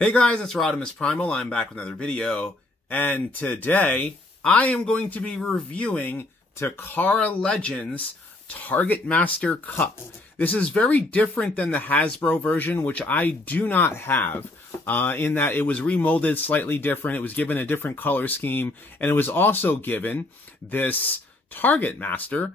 Hey guys, it's Rodimus Primal. I'm back with another video, and today I am going to be reviewing Takara Legends Targetmaster Cup. This is very different than the Hasbro version, which I do not have, in that it was remolded slightly different, it was given a different color scheme, and it was also given this Targetmaster,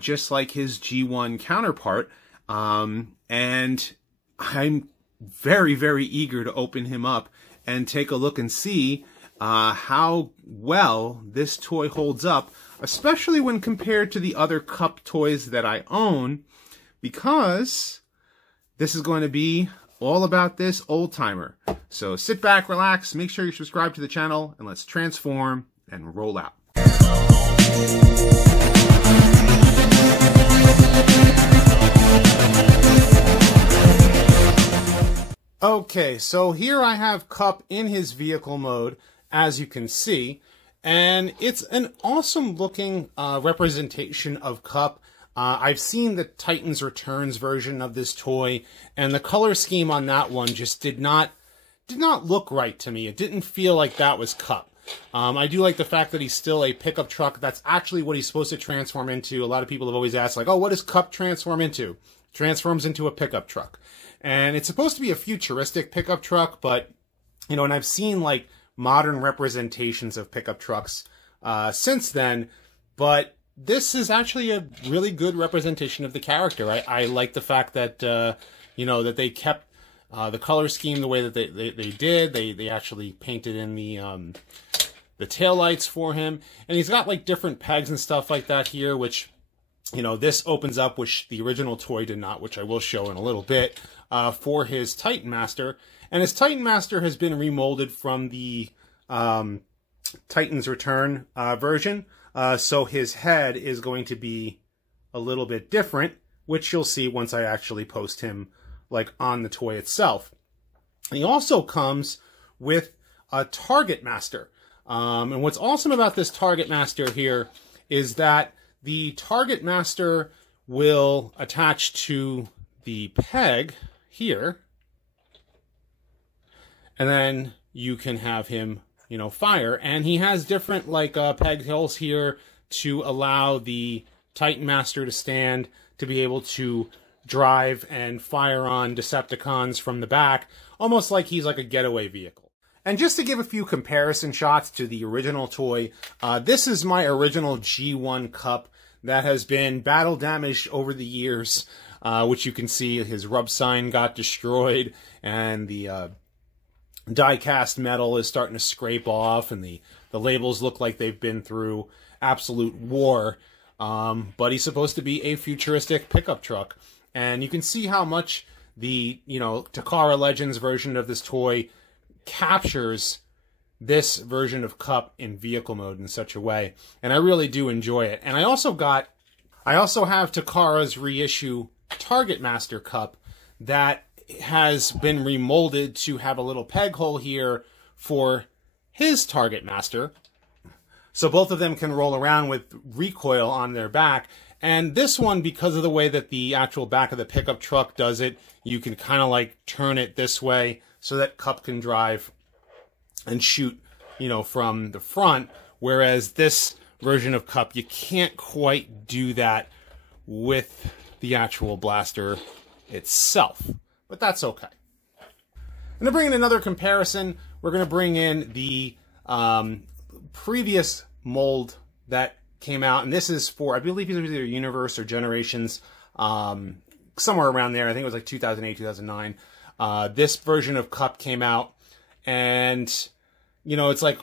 just like his G1 counterpart, and I'm very, very eager to open him up and take a look and see how well this toy holds up, especially when compared to the other Cup toys that I own, because this is going to be all about this old-timer. So sit back, relax, make sure you subscribe to the channel, and let's transform and roll out. Okay, so here I have Cup in his vehicle mode, as you can see, and it's an awesome looking representation of Cup. I've seen the Titans Returns version of this toy, and the color scheme on that one just did not look right to me. It didn't feel like that was Cup. I do like the fact that he's still a pickup truck. That's actually what he's supposed to transform into. A lot of people have always asked, like, oh, what does Cup transform into? Transforms into a pickup truck. And it's supposed to be a futuristic pickup truck, but, you know, and I've seen, like, modern representations of pickup trucks since then, but this is actually a really good representation of the character. I like the fact that, you know, that they kept the color scheme the way that they did. They actually painted in the taillights for him. And he's got, like, different pegs and stuff like that here, which, you know, this opens up, which the original toy did not, which I will show in a little bit, for his Titanmaster. And his Titanmaster has been remolded from the Titans Return version. So his head is going to be a little bit different, which you'll see once I actually post him, like, on the toy itself. And he also comes with a Targetmaster. And what's awesome about this Targetmaster here is that the Targetmaster will attach to the peg here, and then you can have him, you know, fire. And he has different, like, peg hills here to allow the Titanmaster to stand, to be able to drive and fire on Decepticons from the back, almost like he's like a getaway vehicle. And just to give a few comparison shots to the original toy, this is my original G1 Cup that has been battle damaged over the years, which you can see his rub sign got destroyed, and the die-cast metal is starting to scrape off, and the labels look like they've been through absolute war. But he's supposed to be a futuristic pickup truck, and you can see how much the, you know, Takara Legends version of this toy captures this version of Cup in vehicle mode in such a way, and I really do enjoy it. And I also have Takara's reissue Targetmaster Cup that has been remolded to have a little peg hole here for his Targetmaster, so both of them can roll around with Recoil on their back. And this one, because of the way that the actual back of the pickup truck does it, you can kind of like turn it this way so that Cup can drive and shoot, you know, from the front, whereas this version of Cup, you can't quite do that with the actual blaster itself, but that's okay. I'm going to bring in another comparison. We're going to bring in the previous mold that came out, and this is for, I believe it was either Universe or Generations, somewhere around there. I think it was like 2008, 2009. This version of Cup came out, and, you know, it's like,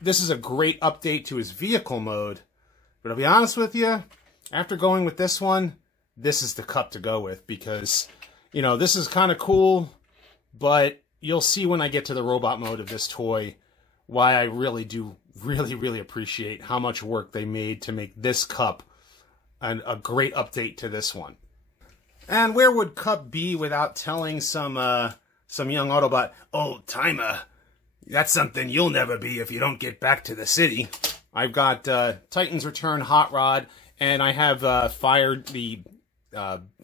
this is a great update to his vehicle mode, but I'll be honest with you, after going with this one, this is the Cup to go with, because, you know, this is kind of cool, but you'll see when I get to the robot mode of this toy why I really do really appreciate how much work they made to make this Cup a great update to this one. And where would Cup be without telling some young Autobot, "Oh, timer, that's something you'll never be if you don't get back to the city." I've got Titans Return Hot Rod, and I have fired the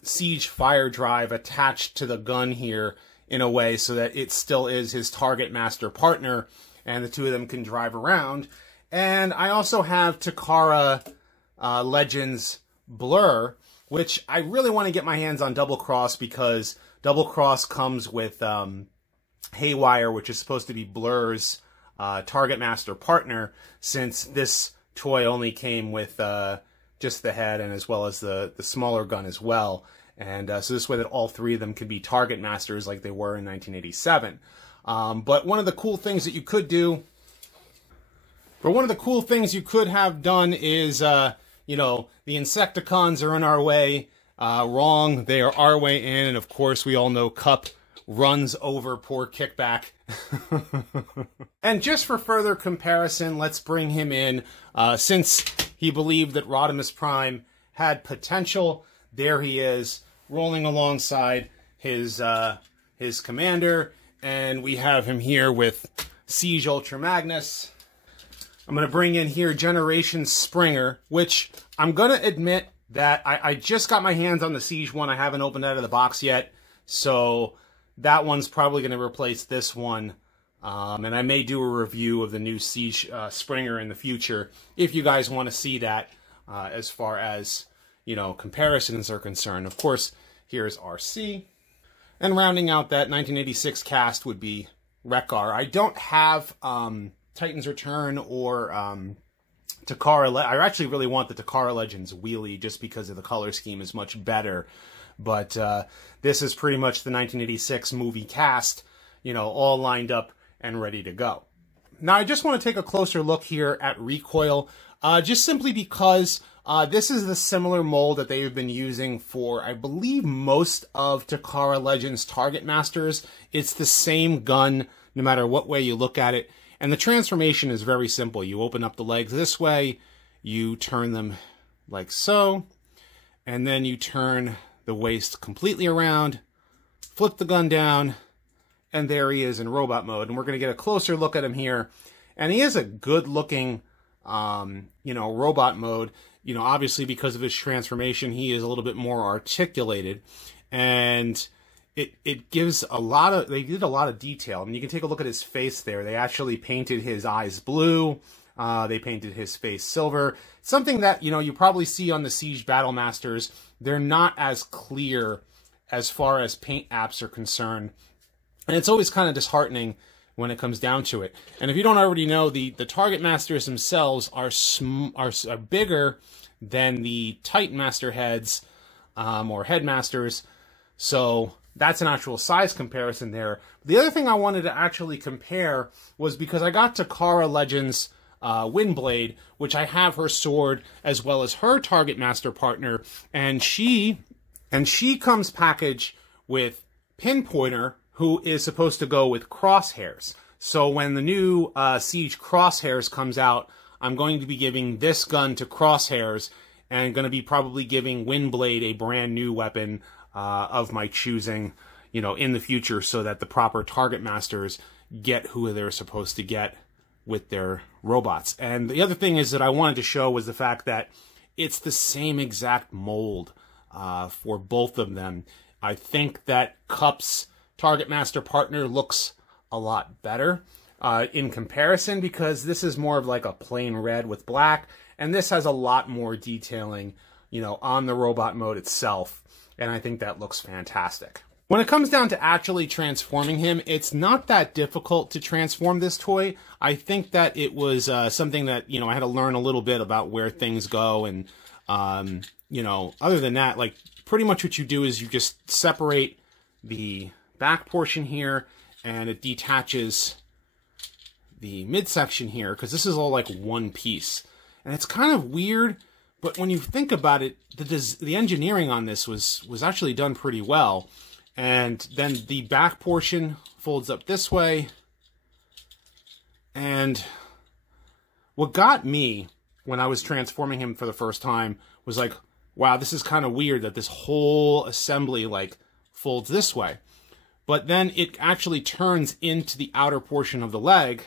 Siege fire drive attached to the gun here in a way so that it still is his Targetmaster partner, and the two of them can drive around. And I also have Takara Legends Blur, which I really want to get my hands on Double Cross, because Double Cross comes with Haywire, which is supposed to be Blur's Targetmaster partner, since this toy only came with just the head and as well as the smaller gun as well. And so this way that all three of them could be Targetmasters like they were in 1987. But one of the cool things that you could do, have done is, you know, the Insecticons are in our way. Wrong, they are our way in, and of course we all know Cup runs over poor Kickback. And just for further comparison, let's bring him in. Since he believed that Rodimus Prime had potential, there he is, rolling alongside his commander, and we have him here with Siege Ultra Magnus. I'm going to bring in here Generation Springer, which I'm going to admit that I just got my hands on the Siege one. I haven't opened out of the box yet, so that one's probably going to replace this one. And I may do a review of the new Siege Springer in the future, if you guys want to see that, as far as, you know, comparisons are concerned. Of course, here's RC. And rounding out that 1986 cast would be Recoil. I don't have Titan's Return or Takara. I actually really want the Takara Legends Wheelie, just because of the color scheme is much better. But this is pretty much the 1986 movie cast, you know, all lined up and ready to go. Now, I just want to take a closer look here at Recoil, just simply because this is the similar mold that they've been using for, I believe, most of Takara Legends Targetmasters. It's the same gun, no matter what way you look at it. And the transformation is very simple. You open up the legs this way, you turn them like so, and then you turn the waist completely around, flip the gun down, and there he is in robot mode. And we're going to get a closer look at him here. And he is a good-looking, you know, robot mode. You know, obviously because of his transformation, he is a little bit more articulated. And it gives a lot of, they did a lot of detail. I mean, you can take a look at his face there. They actually painted his eyes blue. They painted his face silver. Something that, you know, you probably see on the Siege Battle Masters. They're not as clear as far as paint apps are concerned. And it's always kind of disheartening when it comes down to it. And if you don't already know, the Targetmasters themselves are bigger than the Titanmaster heads, or Headmasters. So that's an actual size comparison there. The other thing I wanted to actually compare was because I got Takara Legends Windblade, which I have her sword as well as her Targetmaster partner, and she comes packaged with Pinpointer, who is supposed to go with Crosshairs. So when the new Siege Crosshairs comes out, I'm going to be giving this gun to Crosshairs, and going to be probably giving Windblade a brand new weapon of my choosing, you know, in the future, so that the proper Targetmasters get who they're supposed to get with their robots. And the other thing is that I wanted to show was the fact that it's the same exact mold for both of them. I think that Cup's Targetmaster partner looks a lot better in comparison, because this is more of like a plain red with black, and this has a lot more detailing, you know, on the robot mode itself, and I think that looks fantastic. When it comes down to actually transforming him, it's not that difficult to transform this toy. I think that it was something that, you know, I had to learn a little bit about where things go, and, you know, other than that, like, pretty much what you do is you just separate the back portion here, and it detaches the midsection here, because this is all like one piece. And it's kind of weird, but when you think about it, the engineering on this was actually done pretty well. And then the back portion folds up this way. And what got me when I was transforming him for the first time was like, wow, this is kind of weird that this whole assembly like folds this way. But then it actually turns into the outer portion of the leg.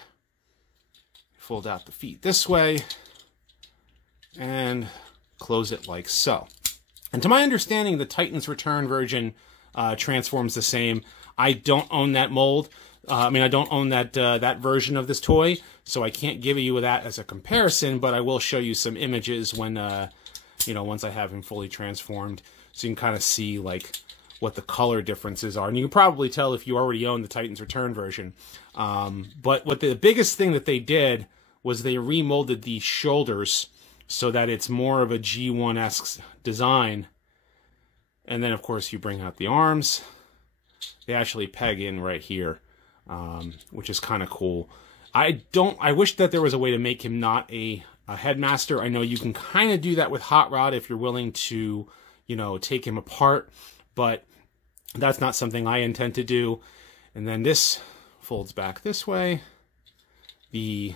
Fold out the feet this way and close it like so. And to my understanding, the Titan's Return version transforms the same. I don't own that mold. I mean, I don't own that that version of this toy, so I can't give you that as a comparison, but I will show you some images when, you know, once I have him fully transformed, so you can kind of see, like, what the color differences are. And you can probably tell if you already own the Titans Return version. But what the biggest thing that they did was they remolded the shoulders so that it's more of a G1-esque design. And then, of course, you bring out the arms. They actually peg in right here, which is kind of cool. I wish that there was a way to make him not a headmaster. I know you can kind of do that with Hot Rod if you're willing to, you know, take him apart, but that's not something I intend to do. And then this folds back this way. The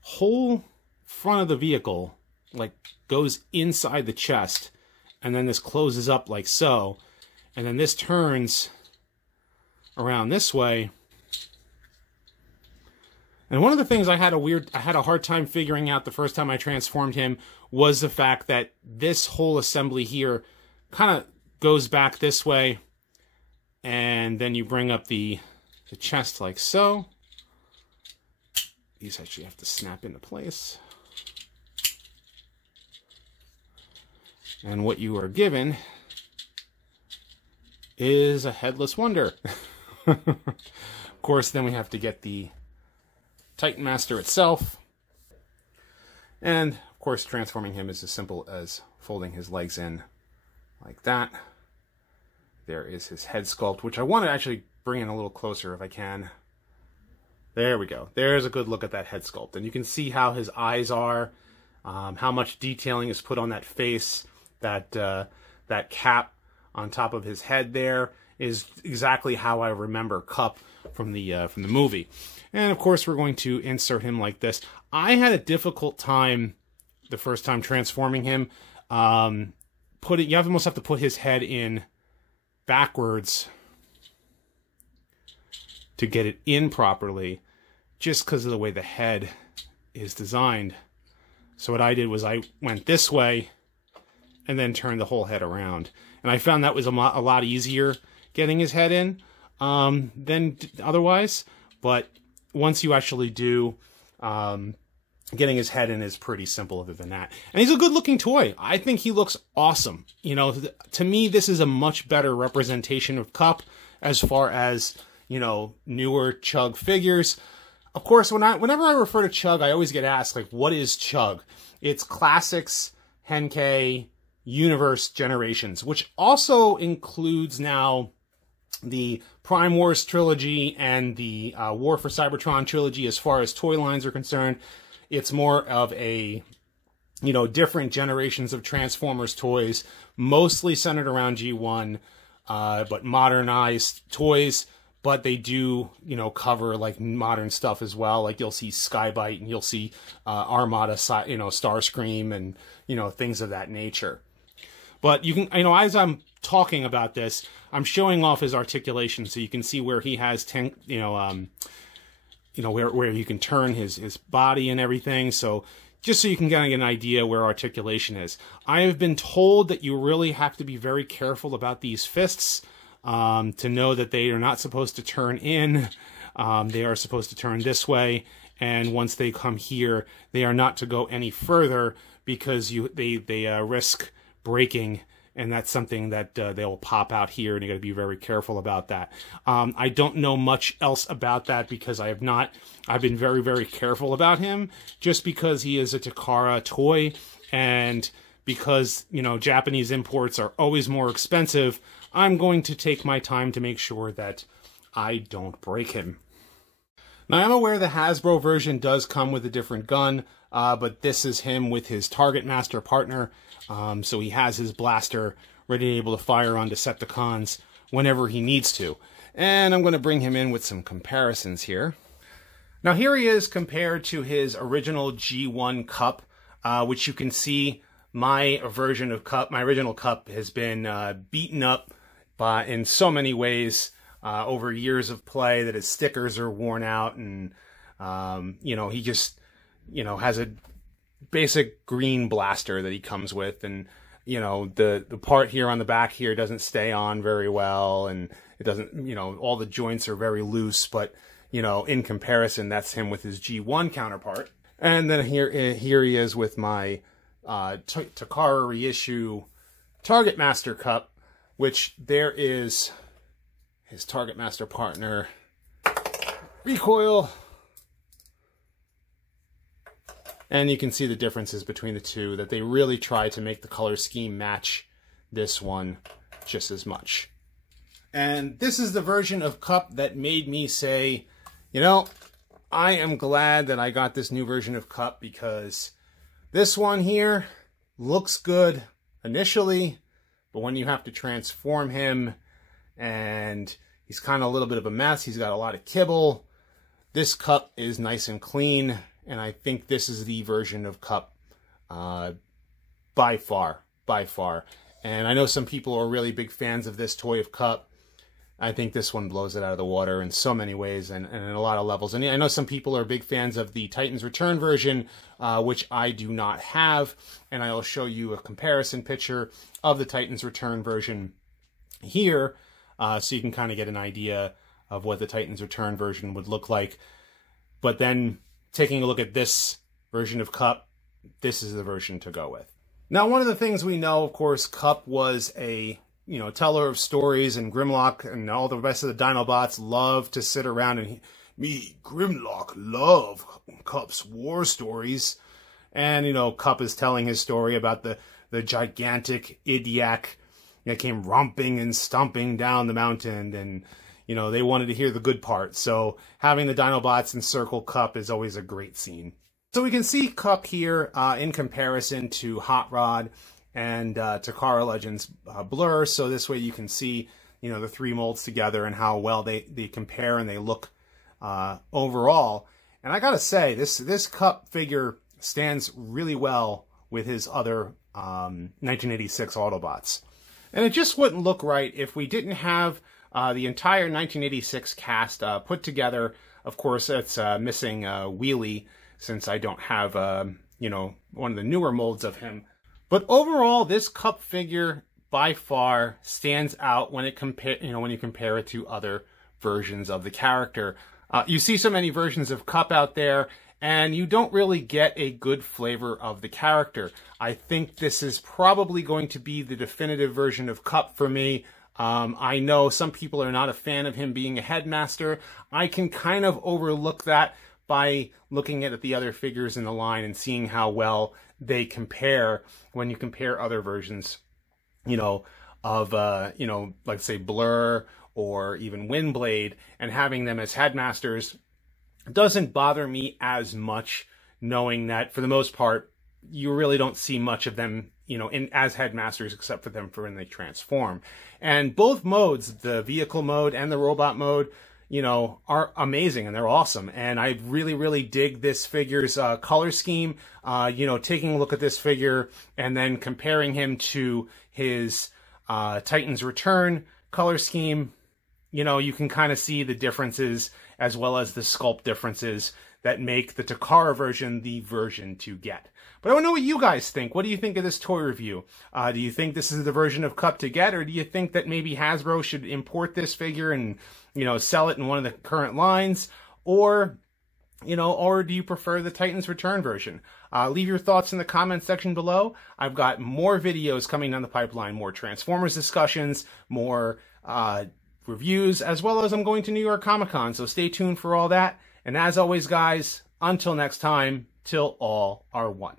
whole front of the vehicle, like, goes inside the chest, and then this closes up like so, and then this turns around this way. And one of the things I had a hard time figuring out the first time I transformed him was the fact that this whole assembly here kind of goes back this way, and then you bring up the chest like so. These actually have to snap into place. And what you are given is a headless wonder. Of course, then we have to get the Titanmaster itself. And, of course, transforming him is as simple as folding his legs in like that. There is his head sculpt, which I want to actually bring in a little closer if I can. There we go. There's a good look at that head sculpt. And you can see how his eyes are, how much detailing is put on that face. That cap on top of his head there is exactly how I remember Kup from the movie. And of course, we're going to insert him like this. I had a difficult time the first time transforming him. You almost have to put his head in backwards to get it in properly, just because of the way the head is designed. So what I did was I went this way and then turned the whole head around. And I found that was a lot easier getting his head in than otherwise. But once you actually do, getting his head in is pretty simple other than that. And he's a good-looking toy. I think he looks awesome. You know, to me, this is a much better representation of Kup as far as, you know, newer Chug figures. Of course, whenever I refer to Chug, I always get asked, like, what is Chug? It's Classics, Henkei, Universe Generations, which also includes now the Prime Wars trilogy and the War for Cybertron trilogy as far as toy lines are concerned. It's more of a, you know, different generations of Transformers toys, mostly centered around G1, but modernized toys. But they do, you know, cover, like, modern stuff as well. Like, you'll see Skybite and you'll see Armada, you know, Starscream and, you know, things of that nature. But you can, you know, as I'm talking about this, I'm showing off his articulation so you can see where he has, where you can turn his body and everything. So just so you can kind of get an idea where articulation is. I have been told that you really have to be very careful about these fists to know that they are not supposed to turn in. They are supposed to turn this way. And once they come here, they are not to go any further because they risk breaking, and that's something that they'll pop out here, and you got to be very careful about that. I don't know much else about that because I've been very, very careful about him, just because he is a Takara toy, and because, you know, Japanese imports are always more expensive. I'm going to take my time to make sure that I don't break him. Now, I'm aware the Hasbro version does come with a different gun, but this is him with his Targetmaster partner. So he has his blaster ready and able to fire on Decepticons whenever he needs to. And I'm going to bring him in with some comparisons here. Now here he is compared to his original G1 Kup, which you can see my version of Kup, my original Kup, has been beaten up in so many ways over years of play that his stickers are worn out, and you know, he just, you know, has a basic green blaster that he comes with, and you know, the part here on the back here doesn't stay on very well, and it doesn't, you know, all the joints are very loose, but, you know, in comparison, that's him with his G1 counterpart. And then here he is with my Takara reissue Targetmaster cup, which there is his Targetmaster partner, Recoil. And you can see the differences between the two, that they really try to make the color scheme match this one just as much. And this is the version of cup that made me say, you know, I am glad that I got this new version of cup, because this one here looks good initially, but when you have to transform him and he's kind of a little bit of a mess, he's got a lot of kibble, this cup is nice and clean. And I think this is the version of cup by far. And I know some people are really big fans of this toy of cup. I think this one blows it out of the water in so many ways and in a lot of levels. And I know some people are big fans of the Titans Return version, which I do not have. And I will show you a comparison picture of the Titans Return version here, so you can kind of get an idea of what the Titans Return version would look like. But then, taking a look at this version of Cup, this is the version to go with. Now, one of the things we know, of course, Cup was a, you know, teller of stories, and Grimlock and all the rest of the Dinobots love to sit around and, me, Grimlock, love Cup's war stories. And, you know, Cup is telling his story about the gigantic Idiak that came romping and stomping down the mountain, and you know, they wanted to hear the good part. So having the Dinobots encircle Cup is always a great scene. So we can see Cup here in comparison to Hot Rod and Takara Legends Blur. So this way you can see, you know, the three molds together and how well they compare and they look overall. And I gotta say, this Cup figure stands really well with his other 1986 Autobots. And it just wouldn't look right if we didn't have the entire 1986 cast put together. Of course, it's missing Wheelie, since I don't have, you know, one of the newer molds of him. But overall, this Cup figure by far stands out when it when you compare it to other versions of the character. You see so many versions of Cup out there, and you don't really get a good flavor of the character. I think this is probably going to be the definitive version of Cup for me. I know some people are not a fan of him being a headmaster. I can kind of overlook that by looking at the other figures in the line and seeing how well they compare when you compare other versions, you know, of, you know, like say Blur or even Windblade, and having them as headmasters doesn't bother me as much, knowing that for the most part, you really don't see much of them, you know, as headmasters, except for them for when they transform. And both modes, the vehicle mode and the robot mode, you know, are amazing and they're awesome. And I really, really dig this figure's color scheme. You know, taking a look at this figure and then comparing him to his Titans Return color scheme, you know, you can kind of see the differences as well as the sculpt differences that make the Takara version the version to get. But I want to know what you guys think. What do you think of this toy review? Do you think this is the version of Cup to get, or do you think that maybe Hasbro should import this figure and, you know, sell it in one of the current lines? Or, you know, or do you prefer the Titans Return version? Leave your thoughts in the comments section below. I've got more videos coming down the pipeline, more Transformers discussions, more reviews, as well as I'm going to New York Comic Con, so stay tuned for all that. And as always, guys, until next time, till all are one.